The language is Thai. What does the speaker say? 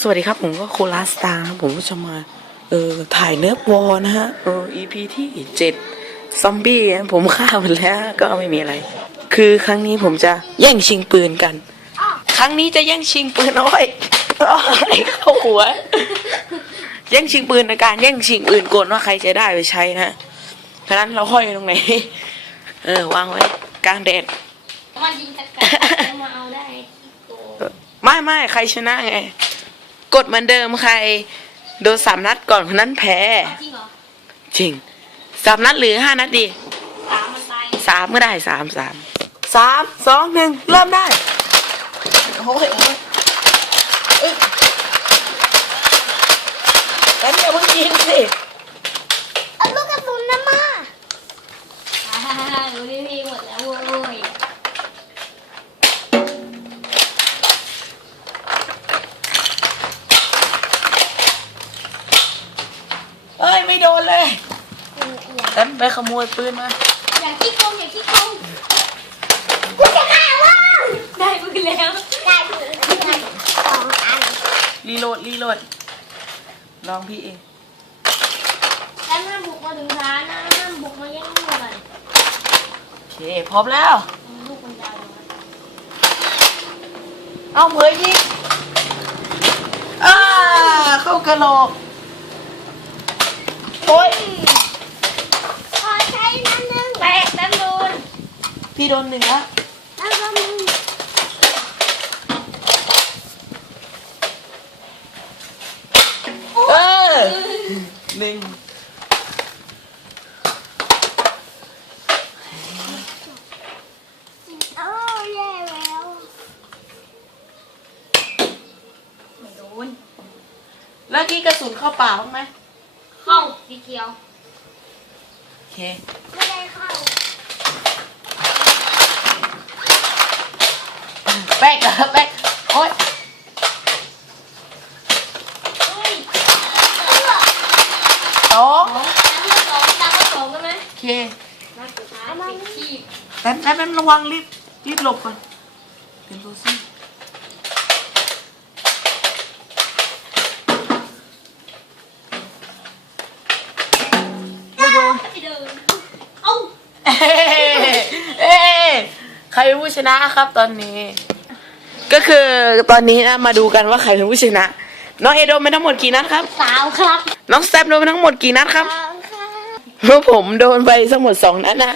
สวัสดีครับผมก็โคลาสตาร์ครับผมก็จะมาเออถ่ายเนื้อวอนะฮะเออ EP ที่เจ็ดซอมบี้อะผมฆ่ามันแล้วก็ไม่มีอะไร คือครั้งนี้ผมจะแย่งชิงปืนกัน ครั้งนี้จะแย่งชิงปืนเอาไว้เอาไว้เข้าหัว แย่งชิงปืนในการแย่งชิงปืนกลว่าใครจะได้ไปใช้นะฉะนั้นเราห้อยตรงไหน เออวางไว้กลางแดดมันยิงตะกะมาเอาได้โอ้ไม่ไม่ใครชนะไง กดเหมือนเดิมใคร โดนสามนัดก่อนคนนั้นแพ้ จริงเหรอจริงสามนัดหรือห้านัดดีสามมันตายสามก็ได้สามสามสามสองหนึ่งเริ่มได้โอ้ยโอ้ยเอ้ยแล้วเนี่ยเพิ่งกินสิ โดนเลยแล้วไปขโมยปืนมาอย่าขี้โกงอย่าขี้โกงกูจะฆ่าว่างได้ปืนแล้ว ได้ปืนสองอันรีโหลดรีโหลดลองพี่เองแล้วห้ามบุกมาถึงร้านนะห้ามบุกมาแย่งลูกกันโอเคพร้อมแล้วลูกมันยาวเลยเอาเผยยิงอ่าเข้ากระโหลก โอ้ยขอใช้น้ำหนึ่งแตกน้ำโดนพี่โดนหนึ่งแล้วน้ำหนึ่งเออหนึ่งโอ้แย่แล้วไม่โดน แล้วกี้กระสุนเข้าป่าบ้างไหมเข้า สีเขียว โอเค ไม่ได้เข้าแป๊กเหรอแป๊กโอ๊ยเฮ้ยสองน้ำเลือดสองตามมาสองกันไหมโอเคมาสุดท้ายเป็นขีบ แป๊บแป๊บแป๊บระวังรีบรีบหลบก่อนเป็นตัวซี่ ใครเป็นผู้ชนะครับตอนนี้ ก็คือตอนนี้นะมาดูกันว่าใครเป็นผู้ชนะ น้องเอโดนไปทั้งหมดกี่นัดครับ สาวครับ น้องแซมโดนไปทั้งหมดกี่นัดครับ สาวครับเพราะผมโดนไปทั้งหมดสองนัดนะ